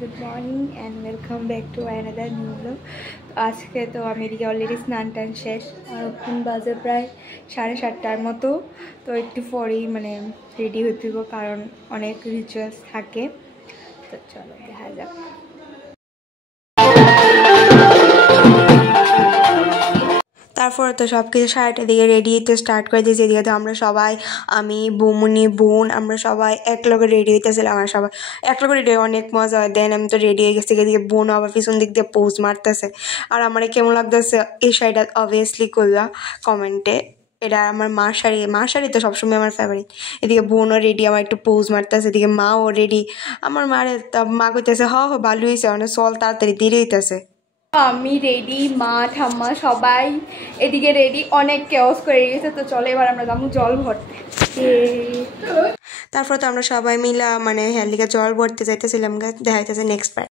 Good morning and welcome back to another new blog. তো আজকে তো আমি এদিকে অলরেডি স্নান টান শেষ, আর এখন বাজে প্রায় 7:30টার মতো। তো একটু পরেই রেডি হতে হইব, কারণ অনেক রিচুয়ালস থাকে। তো চলো দেখা যাক। তারপরে তো সব কিছু 7টার দিকে রেডি হইতে স্টার্ট করে দিয়েছি। এদিকে তো আমরা সবাই, আমি বৌমনি বোন, আমরা সবাই এক লগে রেডি হইতেছিলাম। আমরা সবাই এক লগে রেডি হয়ে অনেক মজা হয়। দেন আমি তো রেডি হয়ে গেছি, এদিকে বোন আবার পিছন দিক দিয়ে পোজ মারতেছে। আর আমার কেমন লাগতেছে এই শাড়িটা অবভিয়াসলি কইবা কমেন্টে। এটা আমার মার শাড়ি তো সবসময় আমার ফেভারিট। এদিকে বোনও রেডি, আমার একটু পোজ মারতেছে। এদিকে মাও রেডি। আমার মা কইতেছে হ ভালো হয়েছে, অনেক চল তাড়াতাড়ি দেরি হইতেছে। আমি রেডি, মা ঠাম্মা সবাই এদিকে রেডি, অনেক কেওস করে গেছে। তো চলো এবার আমরা যাবো জল ভরতে। তারপর তো আমরা সবাই মিলা হ্যান্ডিকে জল ভরতে যাইতেছিলাম। দেখা যাইতেছে নেক্সট পার্ট।